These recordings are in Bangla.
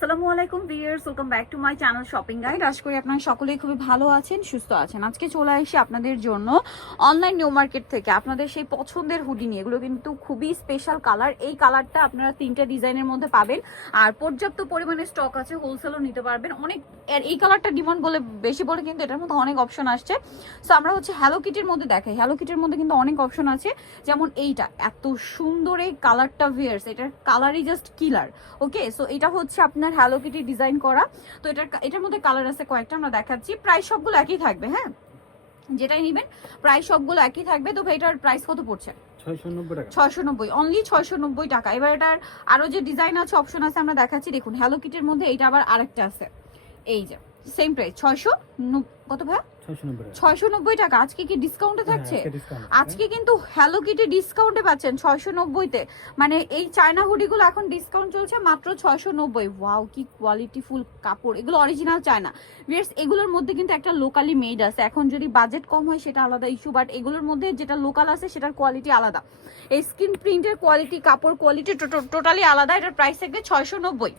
আসসালামু আলাইকুম viewers, welcome back to my channel shopping guide. আশা করি আপনারা সকলেই খুবই ভালো আছেন, সুস্থ আছেন। আজকে চলে আসি আপনাদের জন্য অনলাইন নিউ মার্কেট থেকে আপনাদের সেই পছন্দের হুডি নিয়ে। এগুলো কিন্তু খুবই স্পেশাল কালার। এই কালারটা আপনারা 3টে ডিজাইনের মধ্যে পাবেন, আর পর্যাপ্ত পরিমাণে স্টক আছে, হোলসেলও নিতে পারবেন। অনেক এই কালারটা ডিমান্ড বলে বেশি বলে কিন্তু এটার মধ্যে অনেক অপশন আসছে। সো আমরা হচ্ছে হ্যালো কিটির মধ্যে দেখাই। হ্যালো কিটির মধ্যে কিন্তু অনেক অপশন আছে, যেমন এইটা এত সুন্দর এই কালারটা ভিউয়ার্স, এটার কালারই জাস্ট কিলার। ওকে, সো এটা হচ্ছে আপনার হ্যালো কিটি ডিজাইন করা। তো এটার মধ্যে কালার আছে কয়েকটা, আমরা দেখাচ্ছি। প্রাইস সবগুলো একই থাকবে, হ্যাঁ যেটাই নেবেন প্রাইস সবগুলো একই থাকবে। তো এটার প্রাইস কত পড়ছে? 690 টাকা। 690, অনলি 690 টাকা। এবার এটার আরো যে ডিজাইন আছে, অপশন আছে, আমরা দেখাচ্ছি। দেখুন হ্যালো কিটির মধ্যে এইটা আবার আরেকটা আছে, এই যে সেম প্রাইস 690। কত ভাই? 690 টাকা। আজকে কি ডিসকাউন্টে থাকছে? আজকে কিন্তু হ্যালো কিটি ডিসকাউন্টে পাচ্ছেন 690-তে। মানে এই চায়না হুডিগুলো এখন ডিসকাউন্ট চলছে মাত্র 690। ওয়াও, কি কোয়ালিটিফুল কাপড়, এগুলো অরিজিনাল চায়না ভিউয়ার্স। এগুলোর মধ্যে কিন্তু একটা লোকালি মেড আছে। এখন যদি বাজেট কম হয় সেটা আলাদা ইস্যু, বাট এগুলোর মধ্যে যেটা লোকাল আছে সেটার কোয়ালিটি আলাদা। এই স্কিন প্রিন্টের কোয়ালিটি, কাপড় কোয়ালিটি টোটালি আলাদা। এটার প্রাইস থাকবে 690।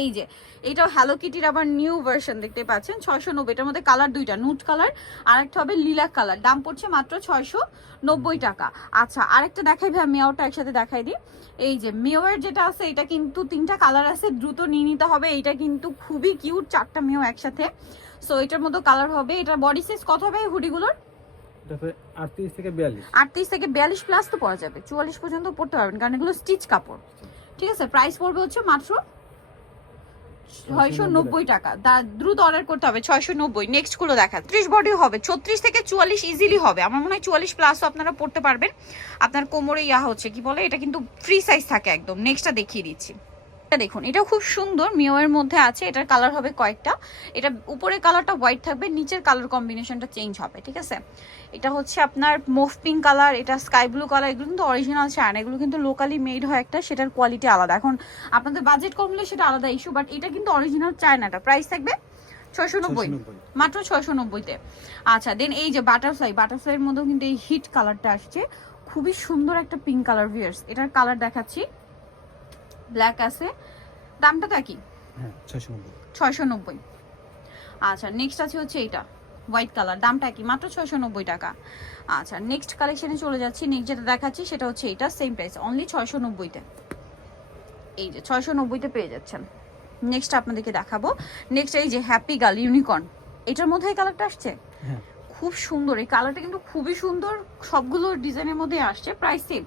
এই যে এটাও হ্যালো কিটির আবার নিউ ভার্সন দেখতে পাচ্ছেন, 690। এটার মধ্যে কালার দুইটা, নুট কালার আর একটা হবে লিলাক কালার। দাম পড়ছে মাত্র 690 টাকা। আচ্ছা, আরেকটা দেখাই ভাই, মেয়াওটা একসাথে দেখাই দিই। এই যে মেয়ের যেটা আছে, এটা কিন্তু 3টা কালার আছে, দ্রুত নিয়ে নিতে হবে। এটা কিন্তু খুবই কিউট, 4টা মেয়ে একসাথে। সো এটার মধ্যে কালার হবে। এটার বডি সাইজ কত হবে এই হুডিগুলোর? 38 থেকে 42। 38 থেকে 42 প্লাস তো পরা যাবে, 44 পর্যন্ত পড়তে পারবেন, কারণ এগুলো স্টিচ কাপড়। ঠিক আছে, প্রাইস পড়বে হচ্ছে মাত্র 690 টাকা। দ্রুত অর্ডার করতে হবে, 690। নেক্সট গুলো দেখা, 30 বডি হবে, 36 থেকে 44 ইজিলি হবে। আমার মনে হয় 44 প্লাসও আপনারা পড়তে পারবেন। আপনার কোমরে হচ্ছে কি বলে, এটা কিন্তু ফ্রি সাইজ থাকে একদম। নেক্সটটা দেখিয়ে দিচ্ছি। দেখুন এটা খুব সুন্দর, মিওয়ের মধ্যে আছে। এটার কালার হবে কয়েকটা। এটা উপরের কালারটা হোয়াইট থাকবে, নিচের কালার কম্বিনেশনটা চেঞ্জ হবে। ঠিক আছে, এটা হচ্ছে আপনার মুভ পিঙ্ক কালার, এটা স্কাই ব্লু কালার। এগুলো কিন্তু অরিজিনাল চায়না, এগুলো কিন্তু লোকালি মেড হয় একটা, সেটার কোয়ালিটি আলাদা। এখন আপনাদের বাজেট কম হলে সেটা আলাদা ইস্যু, বাট এটা কিন্তু অরিজিনাল চায়নাটা। প্রাইস থাকবে 690, মাত্র 690-তে। আচ্ছা, দেন এই যে বাটারফ্লাইয়ের মধ্যেও কিন্তু এই হিট কালারটা আসছে, খুবই সুন্দর একটা পিঙ্ক কালার ভিউয়ার্স। এটার কালার দেখাচ্ছি, ব্ল্যাক আছে। দামটা তো একই, হ্যাঁ 690। আচ্ছা, নেক্সট আছে হচ্ছে এইটা হোয়াইট কালার, দামটা একই, মাত্র 690 টাকা। আচ্ছা, নেক্সট কালেকশনে চলে যাচ্ছি। নেক্সট যেটা দেখাচ্ছি সেটা হচ্ছে এটা, সেম প্রাইস, অনলি 690-তে। এই যে 690-তে পেয়ে যাচ্ছেন। নেক্সট আপনাদেরকে দেখাবো, নেক্সট এই যে হ্যাপি গার্ল ইউনিকর্ন, এটার মধ্যে এই কালারটা আসছে, হ্যাঁ খুব সুন্দর। এই কালারটা কিন্তু খুবই সুন্দর, সবগুলো ডিজাইনের মধ্যে আসছে। প্রাইস সেম,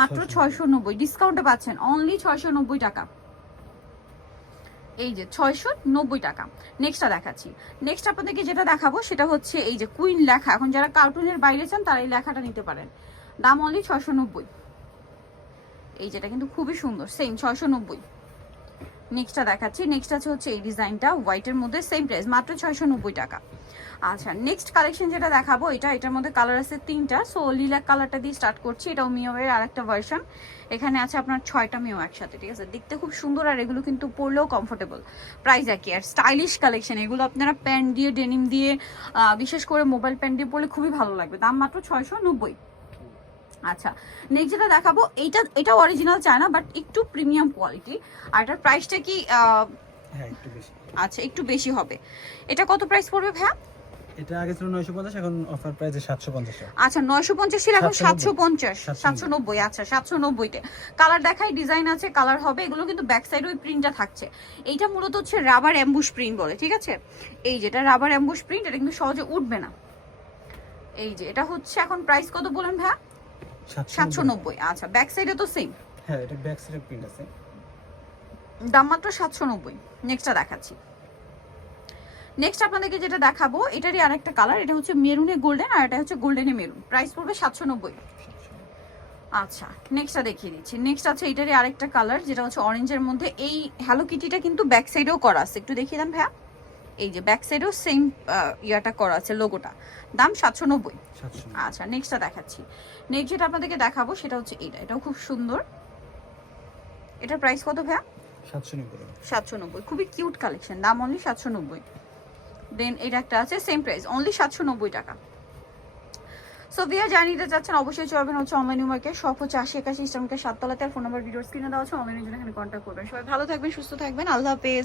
মাত্র 690। ডিসকাউন্টে পাচ্ছেন অনলি 690 টাকা। এই যে 690 টাকা। নেক্সটটা দেখাচ্ছি। নেক্সট আপনাদেরকে যেটা দেখাবো সেটা হচ্ছে এই যে কুইন লেখা। এখন যারা কার্টুনের বাইরে চান তারা এই লেখাটা নিতে পারেন। দাম অনলি 690। এই যেটা কিন্তু খুবই সুন্দর, সেম 690। নেক্সটটা দেখাচ্ছি। নেক্সট আছে হচ্ছে এই ডিজাইনটা হোয়াইটের মধ্যে, সেম প্রাইস, মাত্র 690 টাকা। আচ্ছা, নেক্সট কালেকশন যেটা দেখাবো এটার মধ্যে কালার আছে 3টা। সো লিলাক কালারটা দিয়ে স্টার্ট করছি। এটাও মিওয়ের আরেকটা ভার্সন। এখানে আছে আপনার 6টা মিও একসাথে। ঠিক আছে, দেখতে খুব সুন্দর, আর এগুলো কিন্তু পরলেও কমফোর্টেবল। প্রাইস একই, আর স্টাইলিশ কালেকশন। এগুলো আপনারা প্যান্ট দিয়ে, ডেনিম দিয়ে, বিশেষ করে মোবাইল প্যান্ট দিয়ে পরলে খুবই ভালো লাগবে। দাম মাত্র 690। আচ্ছা, নেক্সট যেটা দেখাবো এটা অরিজিনাল চায়না, বাট একটু প্রিমিয়াম কোয়ালিটি। আর এটার প্রাইসটা কি হ্যাঁ একটু বেশি। আচ্ছা, একটু বেশি হবে। এটা কত প্রাইস পড়বে ভাইয়া? এটা আগে ছিল 950, এখন অফার প্রাইসে 750 টাকা। আচ্ছা, 950 ছিল, এখন 750, 790। আচ্ছা, 790-তে কালার দেখাই, ডিজাইন আছে, কালার হবে। এগুলো কিন্তু ব্যাক সাইড ওই প্রিন্টটা থাকছে। এইটা মূলত হচ্ছে রাবার অ্যাম্বুশ প্রিন্ট বলে। ঠিক আছে, এই যেটা রাবার অ্যাম্বুশ প্রিন্ট, এটা কিন্তু সহজে উঠবে না। এই যে এটা হচ্ছে, এখন প্রাইস কত বলেন ভাইয়া? 790। আচ্ছা, ব্যাক সাইডে তো সেম, হ্যাঁ এটা ব্যাক সাইডে প্রিন্ট আছে, দাম মাত্র 790। নেক্সটটা দেখাচ্ছি। নেক্সট আপনাদেরকে যেটা দেখাবো এটারই আরেকটা কালার, এটা হচ্ছে মেরুনে গোল্ডেন, আর এটা হচ্ছে গোল্ডেনে মেরুন। প্রাইস পড়বে 790। আচ্ছা, নেক্সটটা দেখিয়ে দিচ্ছি। নেক্সট আছে এটারই আরেকটা কালার, যেটা হচ্ছে অরেঞ্জের মধ্যে। এই হ্যালো কিটিটা কিন্তু ব্যাক সাইডেও করা আছে, একটু দেখিয়ে দেন ভাইয়া। এই যে ব্যাক সাইডেও সেম ইয়াটা করা আছে, লোগোটা। দাম 790। আচ্ছা, নেক্সটটা দেখাচ্ছি। নেক্সট যেটা আপনাদেরকে দেখাবো সেটা হচ্ছে এটাও খুব সুন্দর। এটার প্রাইস কত ভাইয়া? 790। 790, খুবই কিউট কালেকশন, দাম অনলি 790। দেন এটা একটা আছে, সেম প্রাইস, অনলি 790 টাকা। সো ভিউয়ার জানিয়ে যাচ্ছেন অবশ্যই চলবেন হচ্ছে অনলাইন মার্কেট শপ হচ্ছে 80 81 ইস্টার্নকে 7 তলাতে, ফোন নাম্বার ভিডিওর স্ক্রিনে দেওয়া আছে, অনলাইনের জন্য এখানে কন্ট্যাক্ট করবেন। সবাই ভালো থাকবেন, সুস্থ থাকবেন, আল্লাহ হাফেজ।